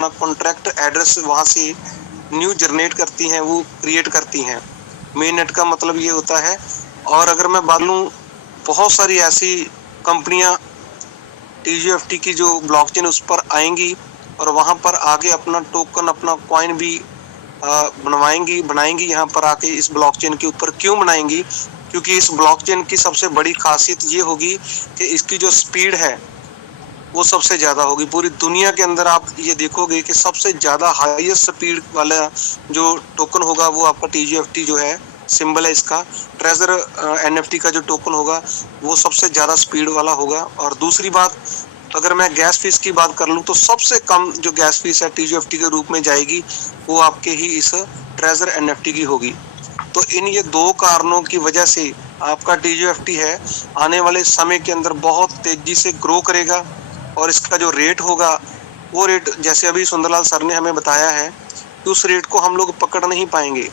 अपना contract address वहाँ से न्यू जनरेट करती हैं, वो क्रिएट करती हैं। मेन नेट का मतलब ये होता है। और अगर मैं बात लूँ, बहुत सारी ऐसी कंपनियां टीजीएफटी की जो ब्लॉकचेन उस पर आएंगी और वहां पर आके अपना टोकन, अपना कॉइन भी बनाएंगी यहाँ पर आके इस ब्लॉकचेन के ऊपर। क्यों बनाएंगी? क्योंकि इस ब्लॉकचेन की सबसे बड़ी खासियत ये होगी कि इसकी जो स्पीड है वो सबसे ज्यादा होगी। पूरी दुनिया के अंदर आप ये देखोगे कि सबसे ज्यादा हाईएस्ट स्पीड वाला जो टोकन होगा वो आपका टीजीएफटी जो है, सिंबल है इसका, ट्रेजर एनएफटी का जो टोकन होगा वो सबसे ज्यादा स्पीड वाला होगा। और दूसरी बात, अगर मैं गैस फीस की बात कर लूँ तो सबसे कम जो गैस फीस है टीजीएफटी के रूप में जाएगी वो आपके ही इस ट्रेजर एनएफटी की होगी। तो इन ये दो कारणों की वजह से आपका टीजीएफटी है आने वाले समय के अंदर बहुत तेजी से ग्रो करेगा। और इसका जो रेट होगा वो रेट, जैसे अभी सुंदरलाल सर ने हमें बताया है, कि उस रेट को हम लोग पकड़ नहीं पाएंगे।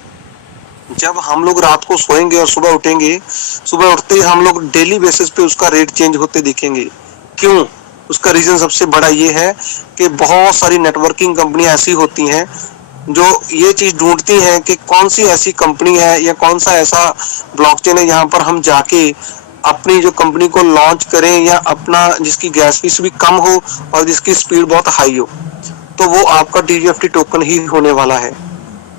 जब हम लोग रात को सोएंगे और सुबह उठेंगे, सुबह उठते ही हम लोग डेली बेसिस पे उसका रेट चेंज होते दिखेंगे। क्यों? उसका रीजन सबसे बड़ा ये है कि बहुत सारी नेटवर्किंग कंपनियां ऐसी होती हैं जो ये चीज ढूंढती हैं कि कौन सी ऐसी कंपनी है या कौन सा ऐसा ब्लॉकचेन है जहां पर हम जाके अपनी जो कंपनी को लॉन्च करें, या अपना जिसकी गैस फीस भी कम हो और जिसकी स्पीड बहुत हाई हो। तो वो आपका टीजीएफटी टोकन ही होने वाला है।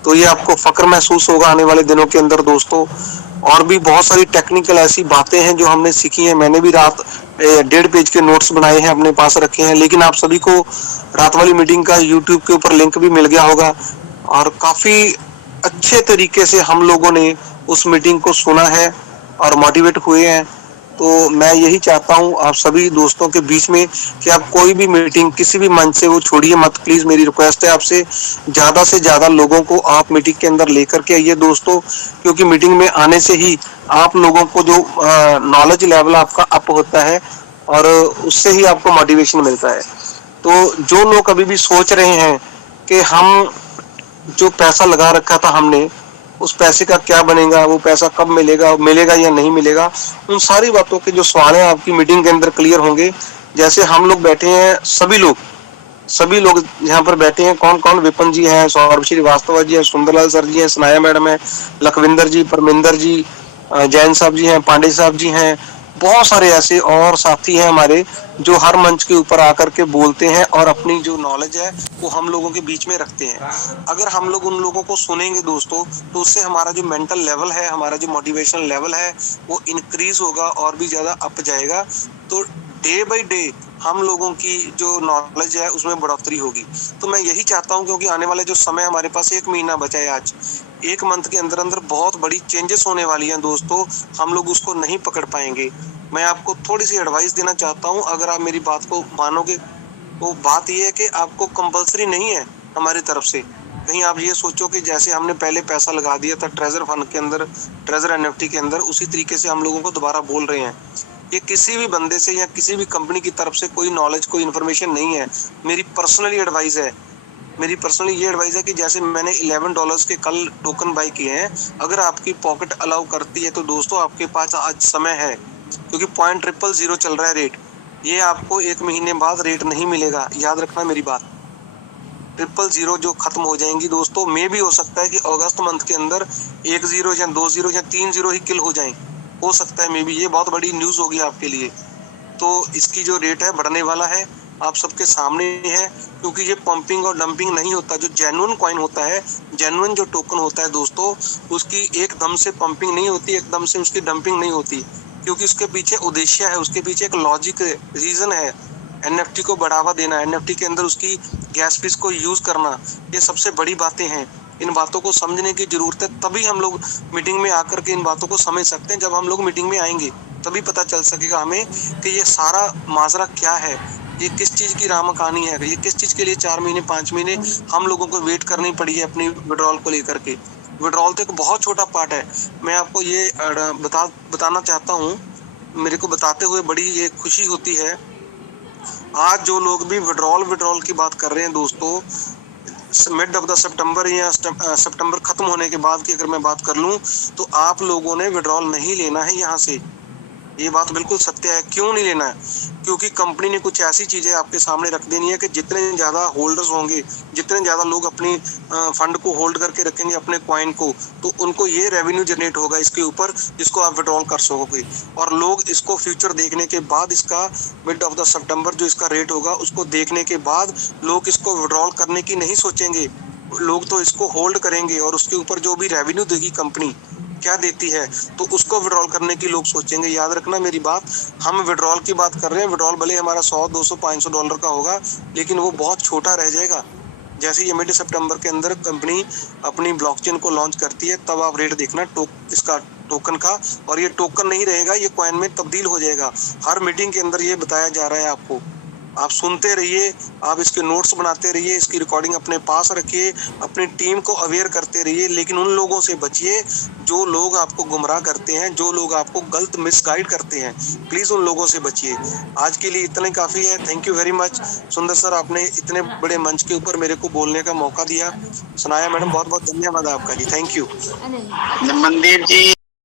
तो ये आपको फक्र महसूस होगा आने वाले दिनों के अंदर दोस्तों। और भी बहुत सारी टेक्निकल ऐसी बातें हैं जो हमने सीखी हैं। मैंने भी रात 1.5 पेज के नोट्स बनाए हैं, अपने पास रखे हैं। लेकिन आप सभी को रात वाली मीटिंग का यूट्यूब के ऊपर लिंक भी मिल गया होगा और काफी अच्छे तरीके से हम लोगों ने उस मीटिंग को सुना है और मोटिवेट हुए हैं। तो मैं यही चाहता हूं आप सभी दोस्तों के बीच में कि आप कोई भी मीटिंग किसी भी मंच से वो छोड़िए मत। प्लीज मेरी रिक्वेस्ट है आपसे, ज्यादा से ज्यादा लोगों को आप मीटिंग के अंदर लेकर के आइए दोस्तों। क्योंकि मीटिंग में आने से ही आप लोगों को जो नॉलेज लेवल आपका अप होता है और उससे ही आपको मोटिवेशन मिलता है। तो जो लोग अभी भी सोच रहे हैं कि हम जो पैसा लगा रखा था हमने, उस पैसे का क्या बनेगा, वो पैसा कब मिलेगा, मिलेगा या नहीं मिलेगा, उन सारी बातों के जो सवाल हैं आपकी मीटिंग के अंदर क्लियर होंगे। जैसे हम लोग बैठे हैं, सभी लोग यहाँ पर बैठे हैं। कौन कौन? विपिन जी हैं, सौरभ श्रीवास्तव जी हैं, सुंदरलाल सर जी हैं, सनाया मैडम है, लखविंदर जी, परमिंदर जी, जैन साहब जी हैं, पांडे साहब जी हैं। बहुत सारे ऐसे और साथी हैं हमारे जो हर मंच के ऊपर आकर के बोलते हैं और अपनी जो नॉलेज है वो हम लोगों के बीच में रखते हैं। अगर हम लोग उन लोगों को सुनेंगे दोस्तों, तो उससे हमारा जो मेंटल लेवल है, हमारा जो मोटिवेशन लेवल है वो इंक्रीज होगा और भी ज्यादा अप जाएगा। तो डे बाय डे हम लोगों की जो नॉलेज है उसमें बढ़ोतरी होगी। तो मैं यही चाहता हूं, क्योंकि आने वाले जो समय हमारे पास 1 महीना बचा है, आज 1 मंथ के अंदर अंदर बहुत बड़ी चेंजेस होने वाली हैं दोस्तों। हम लोग उसको नहीं पकड़ पाएंगे। मैं आपको थोड़ी सी एडवाइस देना चाहता हूं, अगर आप मेरी बात को मानोगे तो बात यह है कि आपको कंपलसरी नहीं है हमारी तरफ से। कहीं आप ये सोचो कि जैसे हमने पहले पैसा लगा दिया था ट्रेजर फंड के अंदर, ट्रेजर एनएफटी के अंदर, उसी तरीके से हम लोगों को दोबारा बोल रहे हैं। ये किसी भी बंदे से या किसी भी कंपनी की तरफ से कोई नॉलेज, कोई इन्फॉर्मेशन नहीं है। मेरी पर्सनली एडवाइस है, मेरी पर्सनली ये एडवाइस है कि जैसे मैंने $11 के कल टोकन बाई किए हैं, अगर आपकी पॉकेट अलाउ करती है तो दोस्तों आपके पास आज समय है। क्योंकि 0.000 चल रहा है रेट, ये आपको 1 महीने बाद रेट नहीं मिलेगा, याद रखना मेरी बात। 000 जो खत्म हो जाएंगी दोस्तों, मे भी हो सकता है कि अगस्त मंथ के अंदर 1 0 या 2 0 या 3 0 ही किल हो जाएं, हो सकता है। मे भी ये बहुत बड़ी न्यूज होगी आपके लिए। तो इसकी जो रेट है बढ़ने वाला है, आप सबके सामने है। क्योंकि ये पंपिंग और डंपिंग नहीं होता। जो जेन्युइन कॉइन होता है, जेन्युइन जो टोकन होता है दोस्तों, उसकी एकदम से पंपिंग नहीं होती, एकदम से उसकी डंपिंग नहीं होती। क्योंकि उसके पीछे उद्देश्य है, उसके पीछे एक लॉजिक रीजन है। एनएफटी को बढ़ावा देना, एनएफटी के अंदर उसकी गैस फीस को यूज करना, ये सबसे बड़ी बातें हैं। इन बातों को समझने की जरूरत है, तभी हम लोग मीटिंग में आकर के इन बातों को समझ सकते हैं। जब हम लोग मीटिंग में आएंगे तभी पता चल सकेगा हमें कि ये सारा माजरा क्या है, ये किस चीज की राम कहानी है, ये किस चीज के लिए 4 महीने 5 महीने हम लोगों को वेट करनी पड़ी है अपनी विड्रॉल को लेकर के। विड्रॉल तो एक बहुत छोटा पार्ट है। मैं आपको ये बताना चाहता हूँ, मेरे को बताते हुए बड़ी ये खुशी होती है। आज जो लोग भी विड्रॉल की बात कर रहे हैं दोस्तों, मिड ऑफ द सितंबर या सितंबर खत्म होने के बाद की अगर मैं बात कर लूं, तो आप लोगों ने विड्रॉल नहीं लेना है यहाँ से। ये बात बिल्कुल सत्य है। क्यों नहीं लेना है? क्योंकि कंपनी ने कुछ ऐसी चीजें आपके सामने रख देनी है कि जितने ज्यादा होल्डर्स होंगे, जितने ज्यादा लोग अपनी फंड को होल्ड करके रखेंगे अपने कॉइन को, तो उनको ये रेवेन्यू जनरेट होगा इसके ऊपर, जिसको आप विड्रॉल कर सकोगे। और लोग इसको फ्यूचर देखने के बाद, इसका मिड ऑफ द सितंबर जो इसका रेट होगा उसको देखने के बाद लोग इसको विड्रॉल करने की नहीं सोचेंगे। लोग तो इसको होल्ड करेंगे और उसके ऊपर जो भी रेवेन्यू देगी कंपनी, क्या देती है, तो उसको विड्रॉल करने की लोग सोचेंगे। याद रखना मेरी बात, हम विड्रॉल की बात कर रहे हैं। विड्रॉल भले हमारा 100, 200, $500 का होगा, लेकिन वो बहुत छोटा रह जाएगा। जैसे ये मिड सितंबर के अंदर कंपनी अपनी ब्लॉकचेन को लॉन्च करती है, तब आप रेट देखना इसका टोकन का, और ये टोकन नहीं रहेगा, ये कॉइन में तब्दील हो जाएगा। हर मीटिंग के अंदर ये बताया जा रहा है आपको। आप सुनते रहिए, आप इसके नोट्स बनाते रहिए, इसकी रिकॉर्डिंग अपने पास रखिए, अपनी टीम को अवेयर करते रहिए, लेकिन उन लोगों से बचिए जो लोग आपको गुमराह करते हैं, जो लोग आपको गलत मिसगाइड करते हैं। प्लीज उन लोगों से बचिए। आज के लिए इतना ही काफी है। थैंक यू वेरी मच सुंदर सर, आपने इतने बड़े मंच के ऊपर मेरे को बोलने का मौका दिया। सुनाया मैडम, बहुत बहुत धन्यवाद आपका जी। Thank you. मनदीप जी